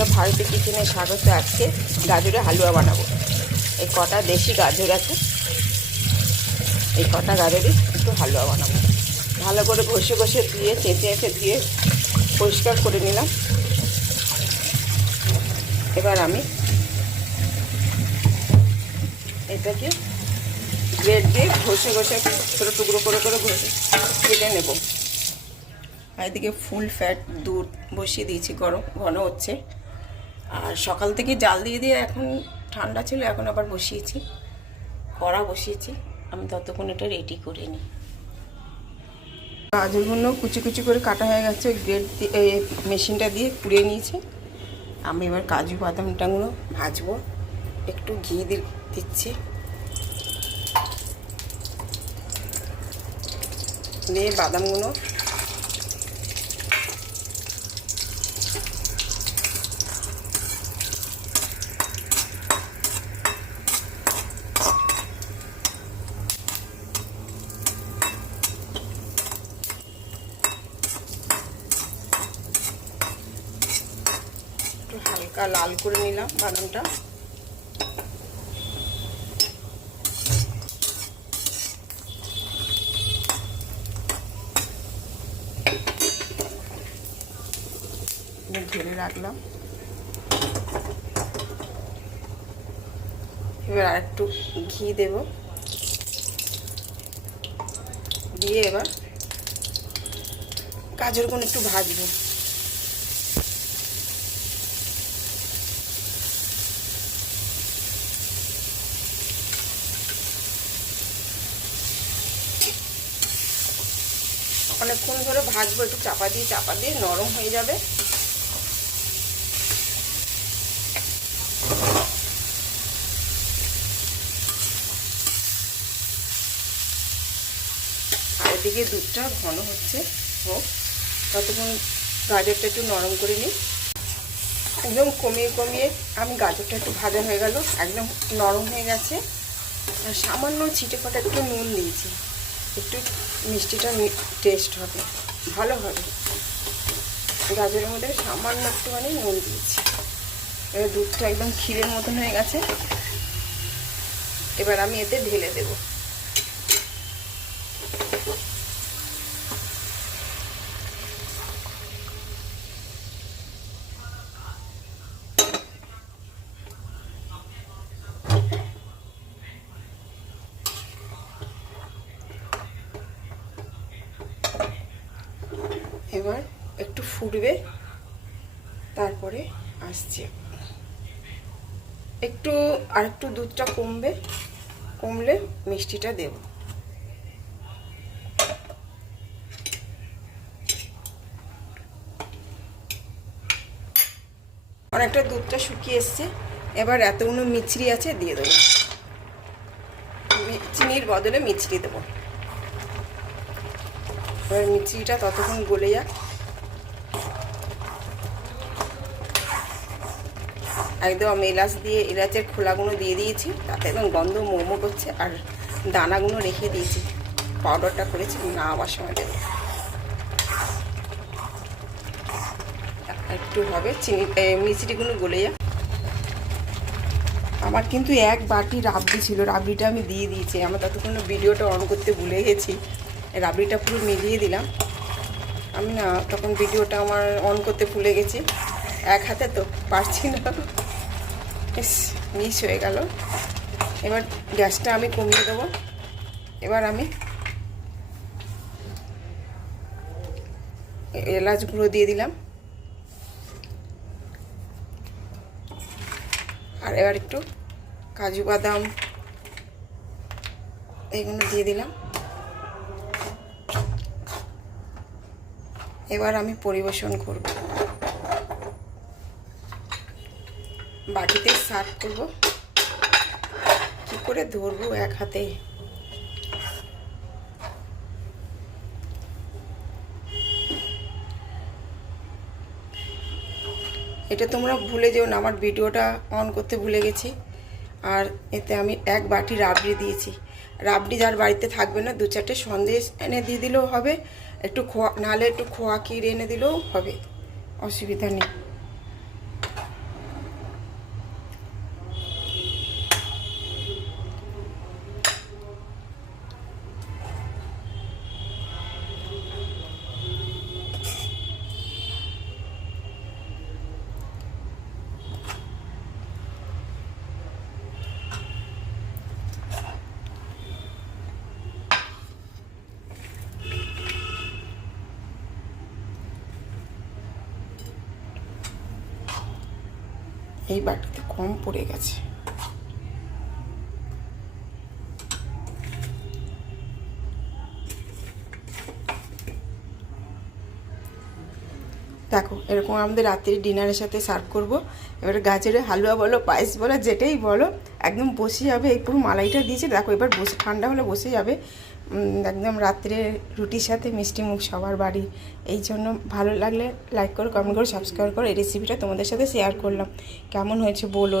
বন্ধুরা, ভারতীয় কিচেনে স্বাগত। আজকে গাজরের হালুয়া বানাবো। এই কটা দেশি গাজর আছে, এই কটা গাজরই একটু হালুয়া বানাবো। ভালো করে ঘষে ঘষে ধুয়ে চেঁচে ধুয়ে পরিষ্কার করে নিলাম। এবার আমি এটাকে ব্রেড দিয়ে ঘষে ঘষে ছোটো টুকরো করে ঘষে কেটে নেব। আর এদিকে ফুল ফ্যাট দুধ বসিয়ে দিয়েছি, গরম ঘন হচ্ছে। আর সকাল থেকে জাল দিয়ে এখন ঠান্ডা ছিল, এখন আবার বসিয়েছি, কড়া বসিয়েছি। আমি ততক্ষণ এটা রেডি করে নিই। গাজরগুলো কুচি কুচি করে কাটা হয়ে গেছে, গ্রেড মেশিনটা দিয়ে কুড়িয়ে নিয়েছে। আমি এবার কাজু বাদামটাগুলো ভাজবো। একটু ঘি দিচ্ছি, দিয়ে বাদামগুলো একটু হালকা লাল করে নিলাম বাদামটা। ধরে রাখলাম। এবার আর একটু ঘি দেব, দিয়ে এবার গাজরগুলো একটু ভাজবো। অনেকক্ষণ ধরে ভাজবো, একটু চাপা দিয়ে নরম হয়ে যাবে। আর এদিকে দুধটা ঘন হচ্ছে, হোক ততক্ষণ গাজরটা একটু নরম করে নিই। একদম কমিয়ে আমি গাজরটা একটু ভাজা হয়ে গেল, একদম নরম হয়ে গেছে। আর সামান্য ছিটে ফোটা একটু নুন দিয়েছি, একটু মিষ্টিটা টেস্ট হবে, ভালো হবে। গাজরের মধ্যে সামান্য একটুখানি নুন দিয়েছি। এবার দুধটা একদম ক্ষীরের মতন হয়ে গেছে। এবার আমি এতে ঢেলে দেব। এবার একটু ফুটবে, তারপরে আসছে একটু আর একটু দুধটা কমলে মিষ্টিটা দেব। অনেকটা দুধটা শুকিয়ে এসছে। এবার এতগুলো মিছরি আছে, দিয়ে দেবো। চিনির বদলে মিছরি দেবো। এবার মিছরিটা ততক্ষণ গলে যাক। একদম আমি এলাচের খোলাগুলো দিয়ে দিয়েছি, তাতে একদম গন্ধ মোমো করছে। আর দানাগুলো রেখে দিয়েছি, পাউডারটা করেছি, না আবার সময় দেবো। একটু হবে চিনি মিষ্টিগুলো গলে যাক। আমার কিন্তু এক বাটি রাবড়ি ছিল, রাবড়িটা আমি দিয়ে দিয়েছি। আমার ততক্ষণ ভিডিওটা অন করতে ভুলে গেছি, রাবড়িটা পুরো মিলিয়ে দিলাম। আমি না তখন ভিডিওটা আমার অন করতে ভুলে গেছি, এক হাতে তো পারছি না, মিস হয়ে গেল। এবার গ্যাসটা আমি কমিয়ে দেবো। এবার আমি এলাচ গুঁড়ো দিয়ে দিলাম। আর এবার একটু কাজু বাদাম এগুলো দিয়ে দিলাম। এবার আমি পরিবেশন করব, বাটিতে সার্ভ করব। কি করে ধরবো এক হাতে? এটা তোমরা ভুলে যেও না, আমার ভিডিওটা অন করতে ভুলে গেছি। আর এতে আমি এক বাটি রাবড়ি দিয়েছি। রাবড়ি যার বাড়িতে থাকবে না, 2-4টে সন্দেশ এনে দিয়ে দিলেও হবে, একটু খোয়া নাহলে একটু খোয়া ক্ষীর এনে দিলেও হবে, অসুবিধা নেই। এই বাটিতে কম পড়ে গেছে। দেখো এরকম আমাদের রাত্রির ডিনারের সাথে সার্ভ করব। এবার গাজরের হালুয়া বলো, পায়েস বলো, যেটাই বলো একদম বসে যাবে। এই পুরো মালাইটা দিয়েছে, দেখো এবার বসে ঠান্ডা হলে বসে যাবে একদম রাত্রে রুটির সাথে মিষ্টি মুখ সবার বাড়ি। এই জন্য ভালো লাগলে লাইক করো, কমেন্ট করো, সাবস্ক্রাইব করো। এই রেসিপিটা তোমাদের সাথে শেয়ার করলাম, কেমন হয়েছে বলো।